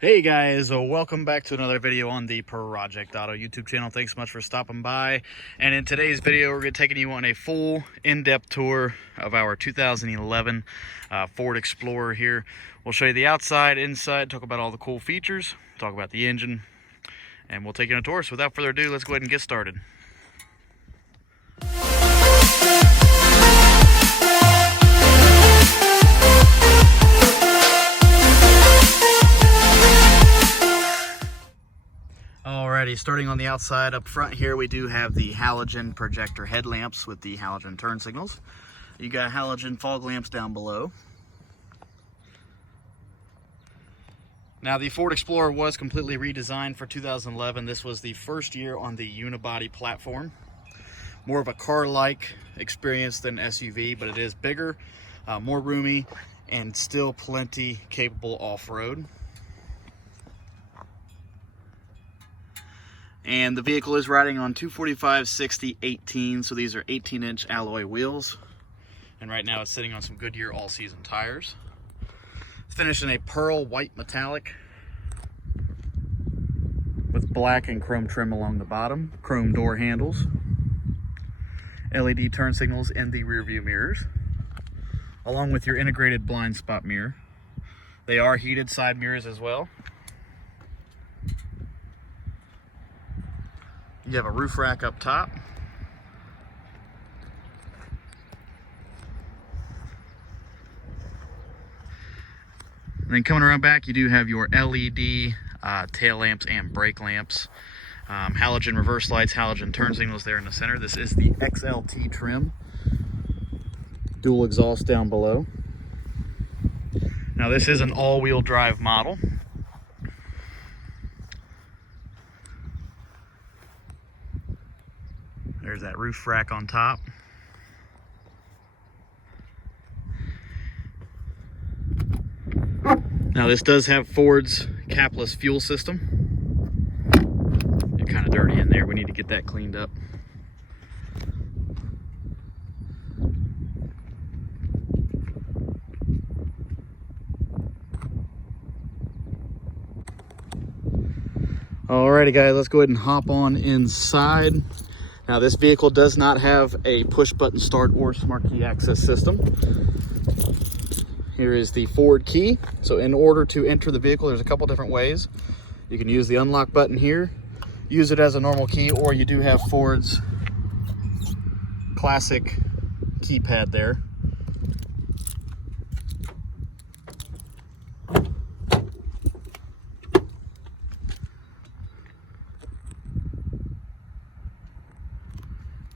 Hey guys, welcome back to another video on the Project Auto YouTube channel. Thanks so much for stopping by. And in today's video, we're going to be taking you on a full in-depth tour of our 2011 Ford Explorer here. We'll show you the outside, inside, talk about all the cool features, talk about the engine, and we'll take you on a tour. So without further ado, let's go ahead and get started. Alrighty, starting on the outside up front here, we do have the halogen projector headlamps with the halogen turn signals. You got halogen fog lamps down below. Now the Ford Explorer was completely redesigned for 2011. This was the first year on the unibody platform. More of a car-like experience than SUV, but it is bigger, more roomy, and still plenty capable off-road. And the vehicle is riding on 245/60/18, so these are 18-inch alloy wheels. And right now it's sitting on some Goodyear all-season tires. It's finished in a pearl white metallic with black and chrome trim along the bottom, chrome door handles, LED turn signals in the rear view mirrors, along with your integrated blind spot mirror. They are heated side mirrors as well. You have a roof rack up top. And then coming around back, you do have your LED tail lamps and brake lamps. Halogen reverse lights, halogen turn signals there in the center. This is the XLT trim. Dual exhaust down below. Now this is an all-wheel drive model. There's that roof rack on top. Now this does have Ford's capless fuel system. It's kind of dirty in there. We need to get that cleaned up. Alrighty guys, let's go ahead and hop on inside. Now this vehicle does not have a push button start or smart key access system. Here is the Ford key. So in order to enter the vehicle, there's a couple different ways. You can use the unlock button here, use it as a normal key, or you do have Ford's classic keypad there.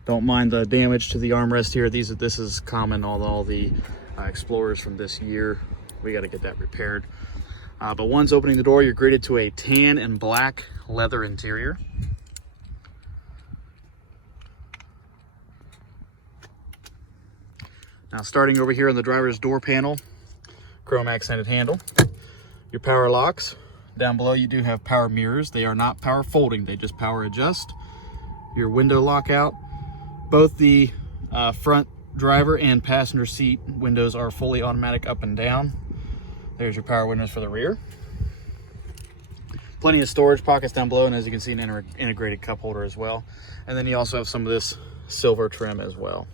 Don't mind the damage to the armrest here. This is common on all the Explorers from this year. We got to get that repaired. But once opening the door, you're greeted to a tan and black leather interior. Now starting over here on the driver's door panel, chrome accented handle. Your power locks. Down below you do have power mirrors. They are not power folding, they just power adjust. Your window lockout. Both the front driver and passenger seat windows are fully automatic up and down. There's your power windows for the rear. Plenty of storage pockets down below, and as you can see, an integrated cup holder as well. And then you also have some of this silver trim as well.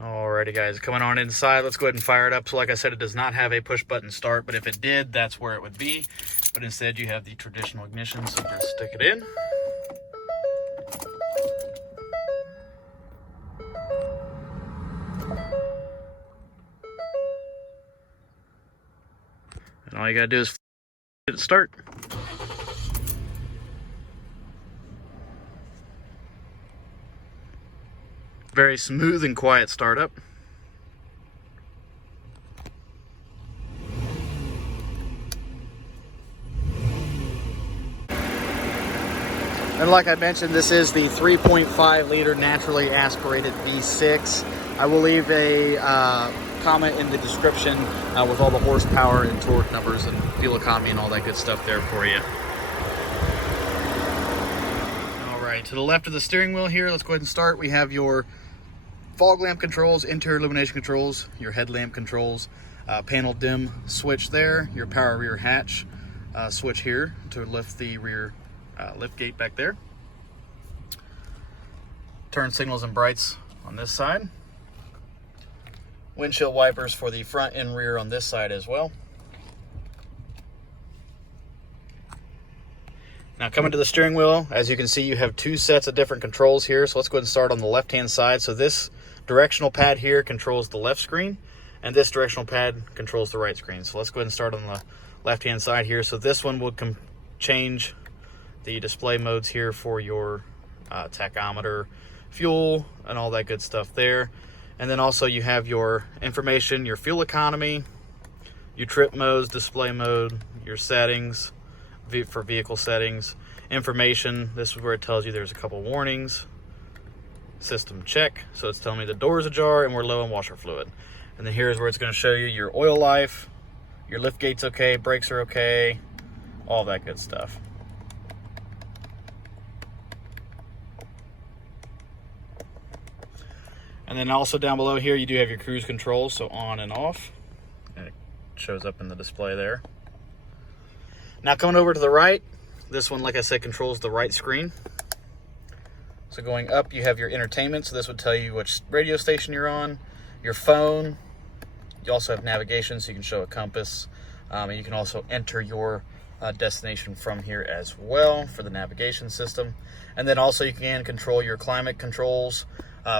Alrighty guys, coming on inside, let's go ahead and fire it up. So like I said, it does not have a push button start, but if it did, that's where it would be. But instead you have the traditional ignition, so just stick it in. And all you gotta do is hit start. Very smooth and quiet startup. And like I mentioned, this is the 3.5 liter naturally aspirated V6. I will leave a comment in the description with all the horsepower and torque numbers and fuel economy and all that good stuff there for you. All right, to the left of the steering wheel here, let's go ahead and start. We have your fog lamp controls, interior illumination controls, your headlamp controls, panel dim switch there, your power rear hatch switch here to lift the rear lift gate back there. Turn signals and brights on this side. Windshield wipers for the front and rear on this side as well. Now coming to the steering wheel, as you can see, you have two sets of different controls here. So let's go ahead and start on the left-hand side. So this directional pad here controls the left screen, and this directional pad controls the right screen. So let's go ahead and start on the left-hand side here. So this one will change the display modes here for your tachometer, fuel, and all that good stuff there. And then also you have your information, your fuel economy, your trip modes, display mode, your settings for vehicle settings, information. This is where it tells you there's a couple warnings. System check, so it's telling me the door's ajar and we're low on washer fluid. And then here's where it's going to show you your oil life, your lift gate's okay, brakes are okay, all that good stuff. And then also down below here you do have your cruise control, so on and off, and it shows up in the display there. Now coming over to the right, this one, like I said, controls the right screen. So going up, you have your entertainment. So this would tell you which radio station you're on, your phone. You also have navigation, so you can show a compass. And you can also enter your destination from here as well for the navigation system. And then also you can control your climate controls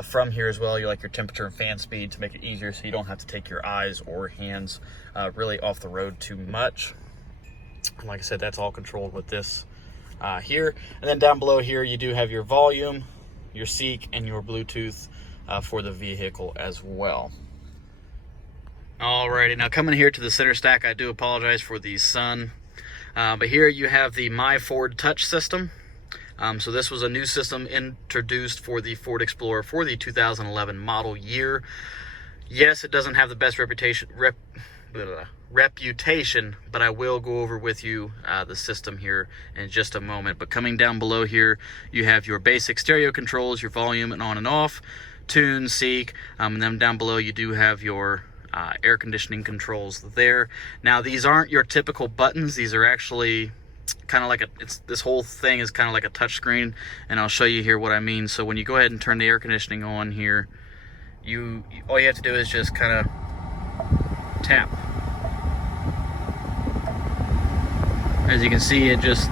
from here as well. You like your temperature and fan speed to make it easier so you don't have to take your eyes or hands really off the road too much. And like I said, that's all controlled with this here. And then down below here, you do have your volume, your seek, and your Bluetooth for the vehicle as well. Alrighty, now coming here to the center stack, I do apologize for the sun. But here you have the My Ford Touch system. So this was a new system introduced for the Ford Explorer for the 2011 model year. Yes, it doesn't have the best reputation, but I will go over with you the system here in just a moment. But coming down below here, you have your basic stereo controls, your volume and on and off, tune, seek, and then down below you do have your air conditioning controls there. Now these aren't your typical buttons. These are actually kind of like this whole thing is kind of like a touch screen, and I'll show you here what I mean. So when you go ahead and turn the air conditioning on here, all you have to do is just kind of tap. As you can see, you just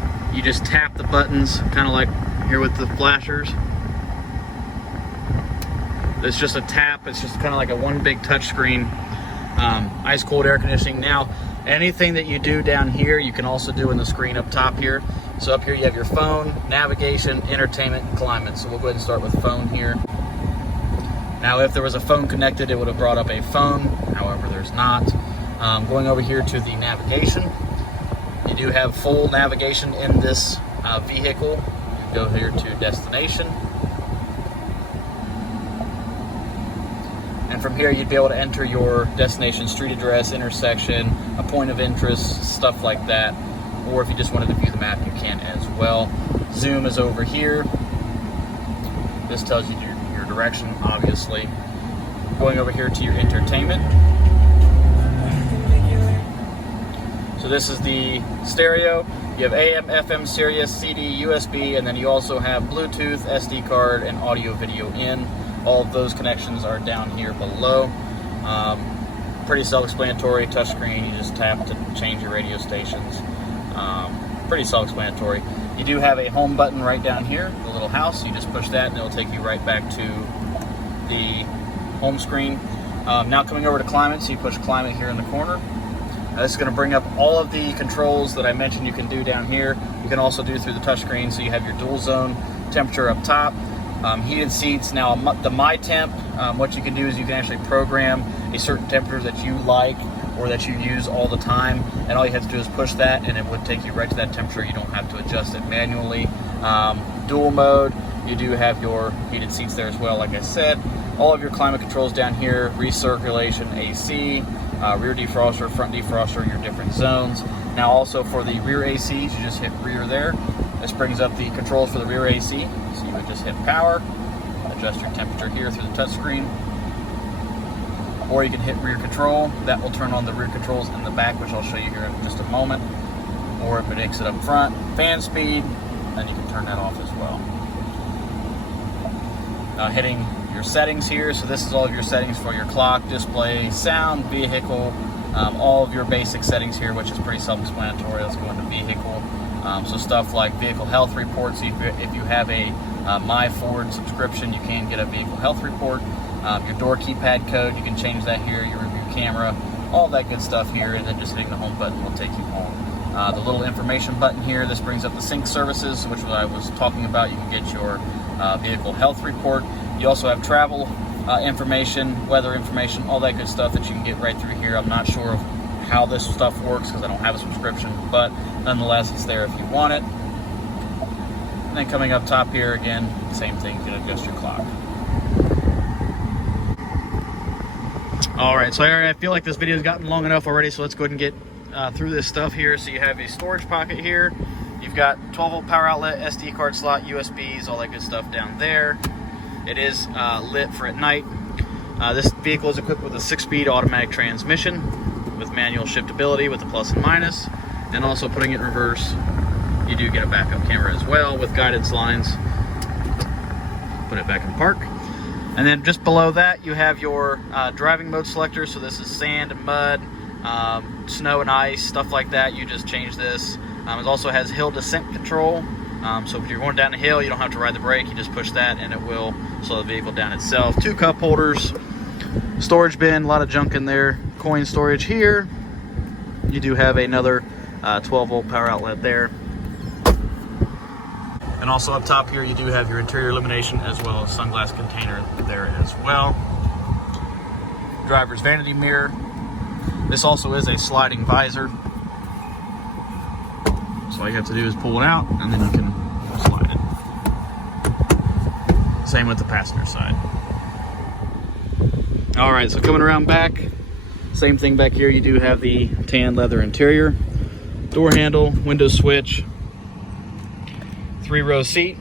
tap the buttons, kind of like here with the flashers. It's just a tap. It's just kind of like a one big touch screen. Ice cold air conditioning. Now, anything that you do down here, you can also do in the screen up top here. So up here you have your phone, navigation, entertainment, and climate. So we'll go ahead and start with phone here. Now, if there was a phone connected, it would have brought up a phone. However, there's not. Going over here to the navigation. You do have full navigation in this vehicle. You go here to destination. And from here, you'd be able to enter your destination, street address, intersection, a point of interest, stuff like that. Or if you just wanted to view the map, you can as well. Zoom is over here. This tells you your direction, obviously. Going over here to your entertainment. So this is the stereo. You have AM, FM, Sirius, CD, USB, and then you also have Bluetooth, SD card, and audio video in. All of those connections are down here below. Pretty self-explanatory. Touchscreen, you just tap to change your radio stations. Pretty self-explanatory. You do have a home button right down here, the little house. You just push that and it'll take you right back to the home screen. Now coming over to climate, so you push climate here in the corner. This is going to bring up all of the controls that I mentioned you can do down here. You can also do through the touchscreen, so you have your dual zone temperature up top. Heated seats. Now the My Temp, what you can do is you can actually program a certain temperature that you like or that you use all the time, and all you have to do is push that and it would take you right to that temperature. You don't have to adjust it manually. Dual mode, you do have your heated seats there as well, like I said. All of your climate controls down here, recirculation, AC, rear defroster, front defroster, your different zones. Now also for the rear ACs, you just hit rear there. This brings up the controls for the rear AC. So you would just hit power, adjust your temperature here through the touchscreen. Or you can hit rear control. That will turn on the rear controls in the back, which I'll show you here in just a moment. Or if it makes it up front, fan speed, then you can turn that off as well. Now hitting your settings here. So this is all of your settings for your clock, display, sound, vehicle, all of your basic settings here, which is pretty self-explanatory. Let's go into vehicle. So stuff like vehicle health reports. If you have a My Ford subscription, you can get a vehicle health report. Your door keypad code, you can change that here. Your review camera, all that good stuff here, and then just hitting the home button will take you home. The little information button here, this brings up the sync services, which I was talking about. You can get your vehicle health report. You also have travel information, weather information, all that good stuff that you can get right through here. I'm not sure of how this stuff works because I don't have a subscription, but nonetheless, it's there if you want it. And then coming up top here, again, same thing, you can adjust your clock. All right, so I feel like this video has gotten long enough already, so let's go ahead and get through this stuff here. So you have a storage pocket here. You've got 12-volt power outlet, SD card slot, USBs, all that good stuff down there. It is lit for at night. This vehicle is equipped with a 6-speed automatic transmission with manual shiftability with the plus and minus. And also putting it in reverse, you do get a backup camera as well with guidance lines. Put it back in park. And then just below that, you have your driving mode selector. So this is sand and mud, snow and ice, stuff like that. You just change this. It also has hill descent control. So if you're going down a hill, you don't have to ride the brake. You just push that and it will slow the vehicle down itself. 2 cup holders, storage bin, a lot of junk in there. Coin storage here. You do have another 12-volt power outlet there. And also up top here, you do have your interior illumination as well as sunglass container there as well. Driver's vanity mirror. This also is a sliding visor. So all you have to do is pull it out and then you can slide it. Same with the passenger side. All right, so coming around back, same thing back here. You do have the tan leather interior, door handle, window switch, 3-row seat.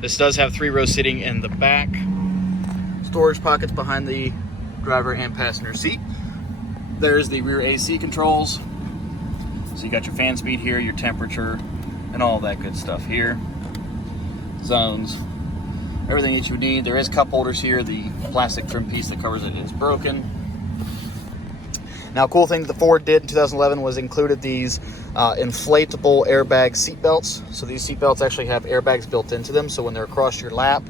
This does have 3-row seating in the back. Storage pockets behind the driver and passenger seat. There's the rear AC controls. So you got your fan speed here, your temperature, and all that good stuff here. Zones, everything that you need. There is cup holders here. The plastic trim piece that covers it is broken. Now, a cool thing that the Ford did in 2011 was included these inflatable airbag seat belts. So these seat belts actually have airbags built into them. So when they're across your lap,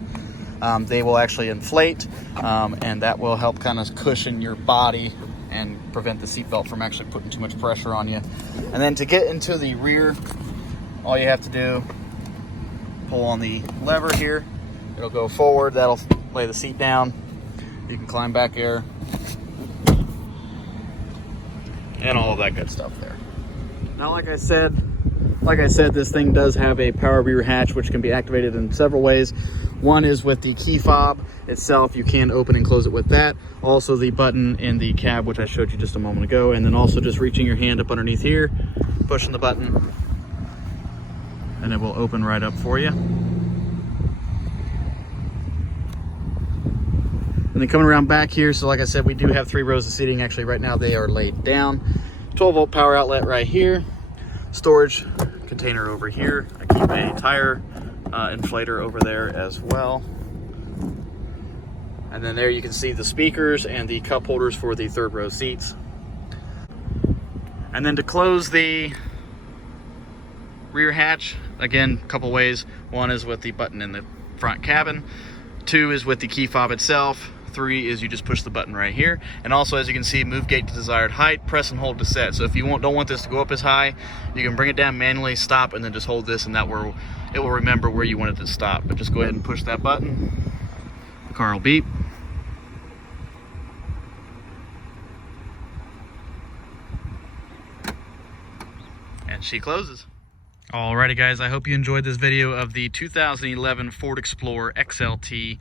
they will actually inflate, and that will help kind of cushion your body and prevent the seat belt from actually putting too much pressure on you. And then to get into the rear, all you have to do, pull on the lever here. It'll go forward. That'll lay the seat down. You can climb back there. And all of that good stuff there. Now, like I said, this thing does have a power rear hatch, which can be activated in several ways. One is with the key fob itself. You can open and close it with that. Also the button in the cab, which I showed you just a moment ago. And then also just reaching your hand up underneath here, pushing the button, and it will open right up for you. And then coming around back here, so like I said, we do have 3 rows of seating. Actually, right now they are laid down. 12-volt power outlet right here. Storage container over here. I keep a tire inflator over there as well. And then there you can see the speakers and the cup holders for the 3rd row seats. And then to close the rear hatch, again, a couple ways. One is with the button in the front cabin. 2 is with the key fob itself. 3 is you just push the button right here. And also, as you can see, move gate to desired height, press and hold to set. So if you don't want this to go up as high, you can bring it down manually, stop, and then just hold this, and that will it will remember where you want it to stop. But just go ahead and push that button. The car will beep. And she closes. Alrighty guys, I hope you enjoyed this video of the 2011 Ford Explorer XLT.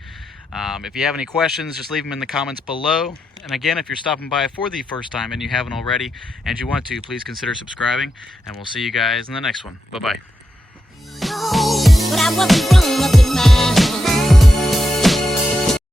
If you have any questions, just leave them in the comments below. And again, if you're stopping by for the first time and you haven't already and you want to, please consider subscribing, and we'll see you guys in the next one. Bye-bye.